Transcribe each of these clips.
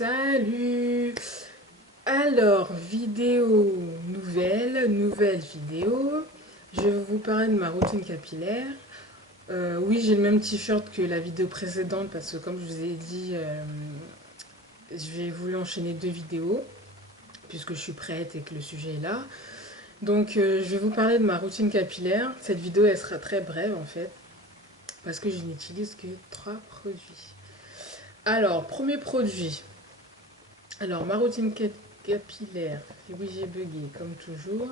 Salut! Alors, vidéo nouvelle vidéo. Je vais vous parler de ma routine capillaire. Oui, j'ai le même t-shirt que la vidéo précédente parce que comme je vous ai dit, je vais vous enchaîner deux vidéos puisque je suis prête et que le sujet est là. Donc, je vais vous parler de ma routine capillaire. Cette vidéo, elle sera très brève en fait parce que je n'utilise que trois produits. Alors, premier produit. Alors, ma routine capillaire. Oui, j'ai bugué comme toujours.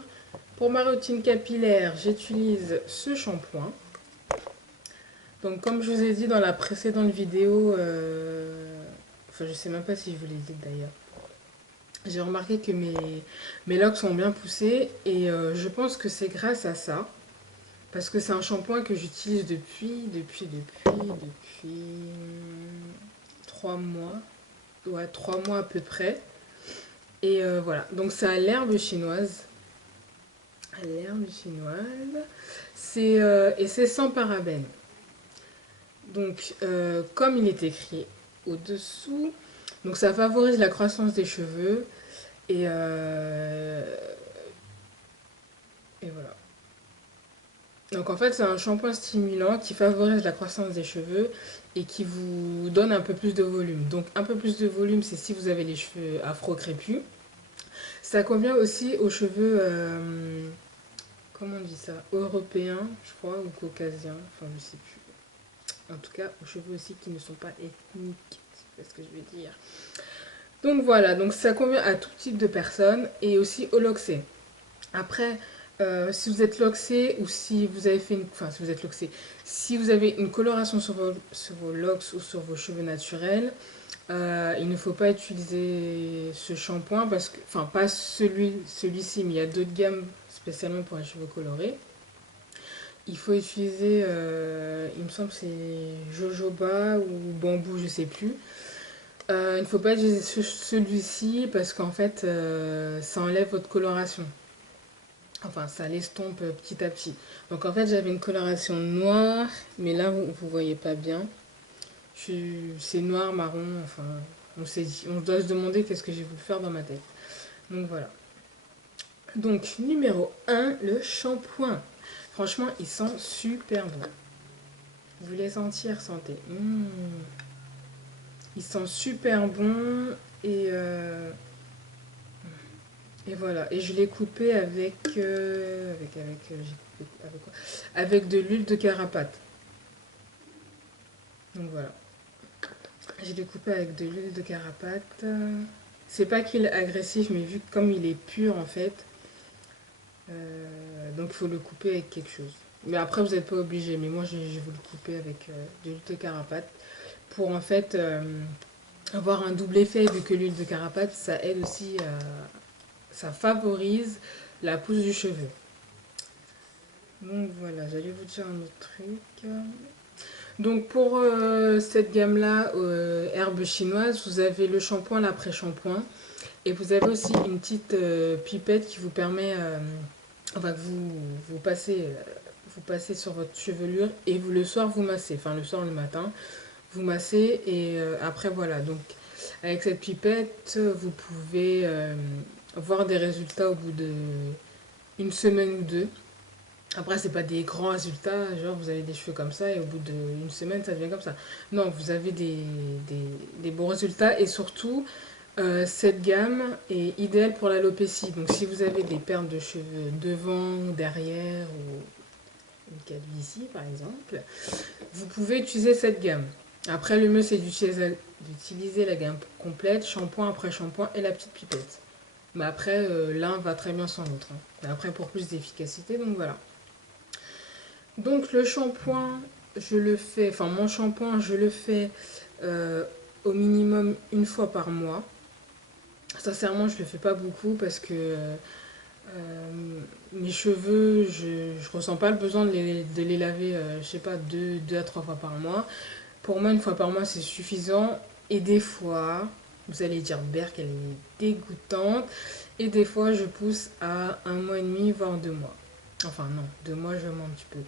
Pour ma routine capillaire, j'utilise ce shampoing. Donc, comme je vous ai dit dans la précédente vidéo, enfin, je sais même pas si je vous l'ai dit d'ailleurs. J'ai remarqué que mes locks sont bien poussés et je pense que c'est grâce à ça. Parce que c'est un shampoing que j'utilise depuis 3 mois. Ouais, 3 mois à peu près. Et voilà, donc c'est à l'herbe chinoise. À l'herbe chinoise. Et c'est sans parabènes. Donc, comme il est écrit au-dessous, donc ça favorise la croissance des cheveux. Et, et voilà. Donc en fait, c'est un shampoing stimulant qui favorise la croissance des cheveux et qui vous donne un peu plus de volume. Donc un peu plus de volume, c'est si vous avez les cheveux afro-crépus. Ça convient aussi aux cheveux, comment on dit ça, européens, je crois, ou caucasiens, enfin je sais plus. En tout cas, aux cheveux aussi qui ne sont pas ethniques, c'est ce que je veux dire. Donc voilà, donc ça convient à tout type de personnes et aussi aux loxés. Après, si vous êtes loxé ou si vous avez fait une... Enfin, si vous êtes loxé, si vous avez une coloration sur vos locks ou sur vos cheveux naturels, il ne faut pas utiliser ce shampoing parce que... Enfin, pas celui-ci, mais il y a d'autres gammes spécialement pour les cheveux colorés. Il faut utiliser, il me semble que c'est jojoba ou bambou, je sais plus. Il ne faut pas utiliser celui-ci parce qu'en fait, ça enlève votre coloration. Enfin, ça l'estompe petit à petit. Donc en fait, j'avais une coloration noire, mais là, vous voyez pas bien. C'est noir, marron, enfin, on doit se demander qu'est-ce que j'ai voulu faire dans ma tête. Donc voilà. Donc, numéro 1, le shampoing. Franchement, il sent super bon. Vous les sentir, sentez. Il sent super bon et voilà. Et je l'ai coupé avec quoi? Avec de l'huile de carapate. Donc voilà. Je l'ai coupé avec de l'huile de carapate. C'est pas qu'il est agressif, mais vu que comme il est pur en fait, donc il faut le couper avec quelque chose. Mais après, vous n'êtes pas obligé. Mais moi, j'ai voulu le couper avec de l'huile de carapate pour en fait avoir un double effet, vu que l'huile de carapate, ça aide aussi ça favorise la pousse du cheveu. Donc voilà, j'allais vous dire un autre truc. Donc pour cette gamme-là, herbes chinoises, vous avez le shampoing, l'après-shampoing. Et vous avez aussi une petite pipette qui vous permet, enfin que vous passez sur votre chevelure et vous le soir vous massez, enfin le soir le matin, vous massez et après voilà. Donc avec cette pipette, vous pouvez voir des résultats au bout de une semaine ou deux. Après, c'est pas des grands résultats, genre vous avez des cheveux comme ça et au bout d'une semaine ça devient comme ça. Non, vous avez des bons résultats et surtout, cette gamme est idéale pour l'alopécie. Donc, si vous avez des pertes de cheveux devant, derrière ou une calvitie par exemple, vous pouvez utiliser cette gamme. Après, le mieux c'est d'utiliser la gamme complète, shampoing après shampoing et la petite pipette. Mais après, l'un va très bien sans l'autre, hein. Mais après, pour plus d'efficacité, donc voilà. Donc le shampoing, je le fais, enfin mon shampoing, je le fais euh, au minimum une fois par mois. Sincèrement, je le fais pas beaucoup parce que mes cheveux, je ressens pas le besoin de les laver, je sais pas, deux à trois fois par mois. Pour moi, une fois par mois, c'est suffisant. Et des fois, vous allez dire, Berk, elle est dégoûtante. Et des fois, je pousse à 1 mois et demi, voire 2 mois. Enfin, non, 2 mois, je mens un petit peu.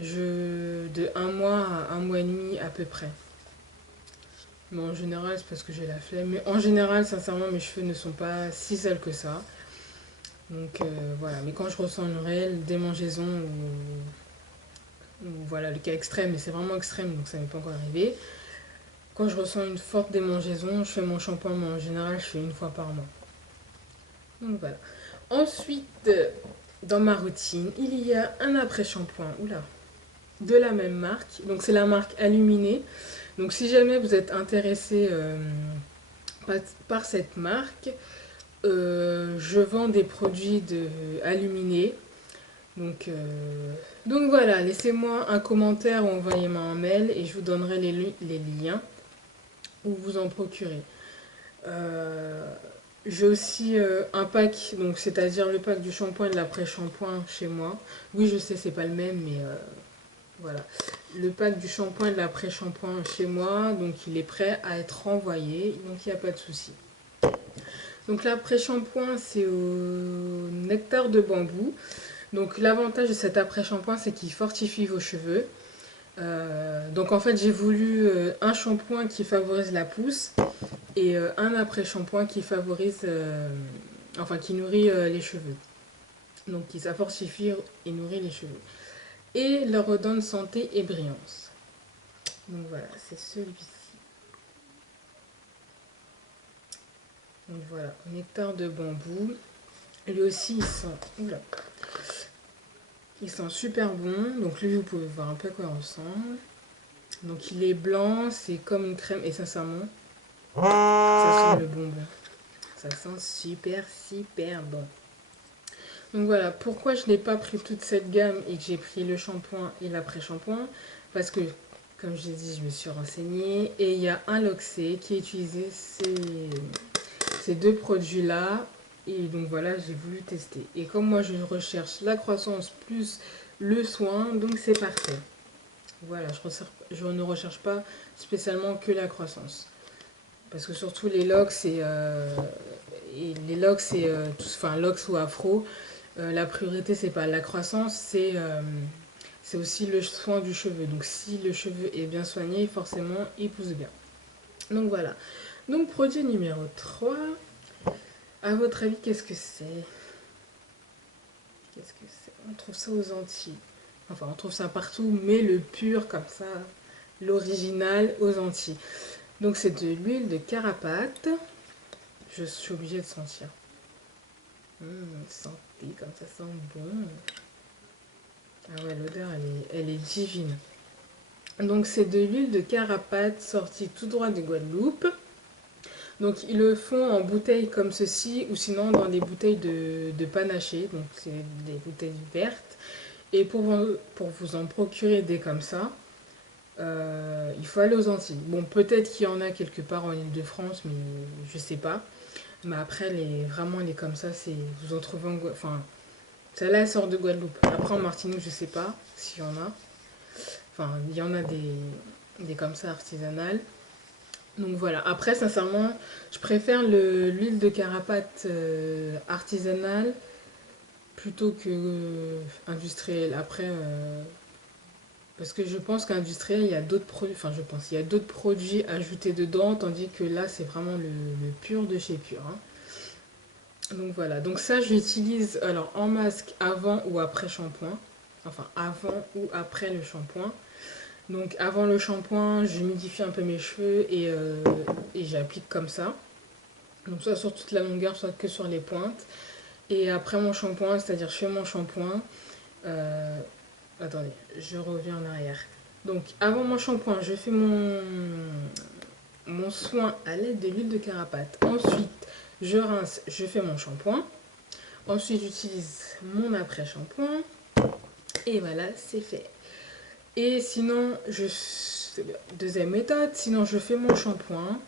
De 1 mois à 1 mois et demi à peu près. Mais en général, c'est parce que j'ai la flemme. Mais en général, sincèrement, mes cheveux ne sont pas si sales que ça. Donc voilà, mais quand je ressens une réelle démangeaison ou voilà, le cas extrême, mais c'est vraiment extrême, donc ça m'est pas encore arrivé. Quand je ressens une forte démangeaison, je fais mon shampoing, mais en général, je fais une fois par mois. Donc voilà. Ensuite, dans ma routine, il y a un après-shampoing, oula, de la même marque. Donc c'est la marque Aluminé. Donc si jamais vous êtes intéressé par cette marque, je vends des produits de Aluminé. Donc, voilà, laissez-moi un commentaire ou envoyez-moi un mail et je vous donnerai les liens où vous en procurer. Euh, j'ai aussi un pack, donc c'est-à-dire le pack du shampoing et de l'après-shampoing chez moi. Oui, je sais, c'est pas le même, mais voilà. Le pack du shampoing et de l'après-shampoing chez moi, donc il est prêt à être renvoyé, donc il n'y a pas de souci. Donc l'après-shampoing, c'est au nectar de bambou. Donc l'avantage de cet après-shampoing, c'est qu'il fortifie vos cheveux. Donc en fait, j'ai voulu un shampoing qui favorise la pousse et un après-shampoing qui favorise, enfin qui nourrit les cheveux. Donc qui ça fortifie et nourrit les cheveux. Et leur redonne santé et brillance. Donc voilà, c'est celui-ci. Donc voilà, nectar de bambou. Lui aussi, oula, il sent super bon. Donc lui, vous pouvez voir un peu à quoi il ressemble. Donc il est blanc, c'est comme une crème et sincèrement, ça sent le bonbon. Ça sent super super bon. Donc voilà, pourquoi je n'ai pas pris toute cette gamme et que j'ai pris le shampoing et l'après-shampoing. Parce que, comme je l'ai dit, je me suis renseignée et il y a un Loxé qui a utilisé ces deux produits-là. Et donc voilà, j'ai voulu tester. Et comme moi je recherche la croissance plus le soin, donc c'est parfait. Voilà, je ne recherche pas spécialement que la croissance. Parce que surtout les locks et les locks c'est enfin locks ou afro, la priorité c'est pas la croissance, c'est aussi le soin du cheveu. Donc si le cheveu est bien soigné, forcément il pousse bien. Donc voilà. Donc produit numéro 3. À votre avis, qu'est-ce que c'est? Qu'est-ce que c'est? On trouve ça aux Antilles. Enfin, on trouve ça partout, mais le pur comme ça, l'original aux Antilles. Donc c'est de l'huile de carapate. Je suis obligée de sentir. Santé, comme ça sent bon. Ah ouais, l'odeur, elle est divine. Donc c'est de l'huile de carapate sortie tout droit de Guadeloupe. Donc ils le font en bouteilles comme ceci ou sinon dans des bouteilles de panaché. Donc c'est des bouteilles vertes. Et pour vous en procurer des comme ça, il faut aller aux Antilles. Bon, peut-être qu'il y en a quelque part en Île-de-France, mais je sais pas. Mais après, vraiment, les comme ça, c'est vous en trouvez enfin, celle-là, elle sort de Guadeloupe. Après, en Martinique, je sais pas s'il y en a. Enfin, il y en a des comme ça artisanales. Donc voilà. Après, sincèrement, je préfère l'huile de carapate artisanale plutôt que industrielle. Après, parce que je pense qu'industriel, il y a d'autres produits, enfin je pense, il y a d'autres produits ajoutés dedans, tandis que là, c'est vraiment le pur de chez pur, hein. Donc voilà, donc ça, j'utilise alors en masque avant ou après shampoing. Enfin, avant ou après le shampoing. Donc avant le shampoing, j'humidifie un peu mes cheveux et j'applique comme ça. Donc soit sur toute la longueur, soit que sur les pointes. Et après mon shampoing, c'est-à-dire je fais mon shampoing. euh, Attendez, je reviens en arrière. Donc avant mon shampoing, je fais mon soin à l'aide de l'huile de carapate. Ensuite, je rince, je fais mon shampoing. Ensuite, j'utilise mon après-shampoing. Et voilà, c'est fait. Et sinon, deuxième méthode, sinon je fais mon shampoing.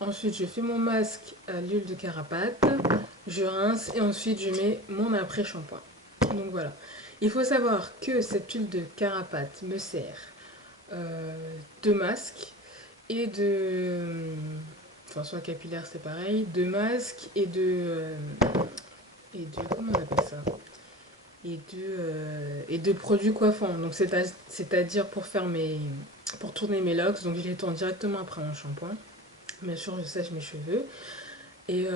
Ensuite, je fais mon masque à l'huile de carapate. Je rince et ensuite je mets mon après-shampoing. Donc voilà. Il faut savoir que cette huile de carapate me sert de masque et enfin, soit capillaire, c'est pareil. De masque comment on appelle ça? Et de produits coiffants. Donc c'est-à-dire pour tourner mes locks. Donc je les tourne directement après mon shampoing. Bien sûr, je sèche mes cheveux. Et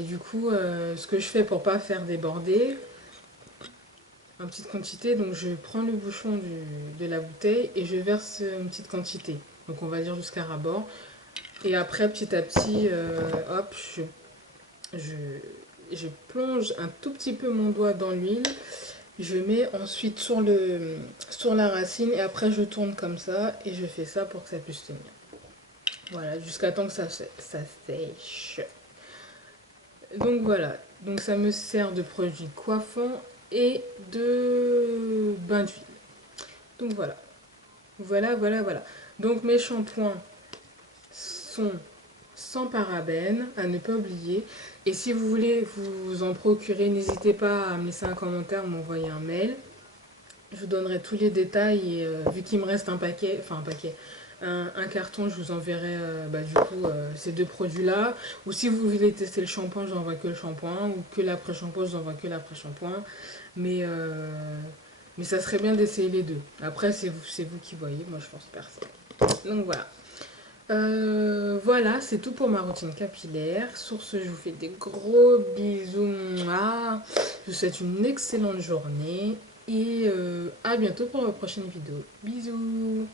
du coup, ce que je fais pour pas faire déborder, en petite quantité, donc je prends le bouchon de la bouteille et je verse une petite quantité. Donc on va dire jusqu'à ras-bord. Et après, petit à petit, hop, je, je plonge un tout petit peu mon doigt dans l'huile. Je mets ensuite sur la racine et après je tourne comme ça et je fais ça pour que ça puisse tenir. Voilà, jusqu'à temps que ça sèche. Donc voilà, donc ça me sert de produit coiffant et de bain d'huile. Donc voilà, voilà. Donc mes shampoings sont sans parabènes, à ne pas oublier. Et si vous voulez vous en procurer, n'hésitez pas à me laisser un commentaire, m'envoyer un mail. Je vous donnerai tous les détails et vu qu'il me reste un paquet, enfin un paquet, un carton, je vous enverrai du coup ces deux produits-là. Ou si vous voulez tester le shampoing, je vous envoie que le shampoing. Ou que l'après-shampoing, je vous envoie que l'après-shampoing. Mais, euh, mais ça serait bien d'essayer les deux. Après, c'est vous qui voyez, moi je pense personne. Donc voilà. Voilà, c'est tout pour ma routine capillaire. Sur ce, je vous fais des gros bisous. Mouah. Je vous souhaite une excellente journée. Et à bientôt pour ma prochaine vidéo. Bisous!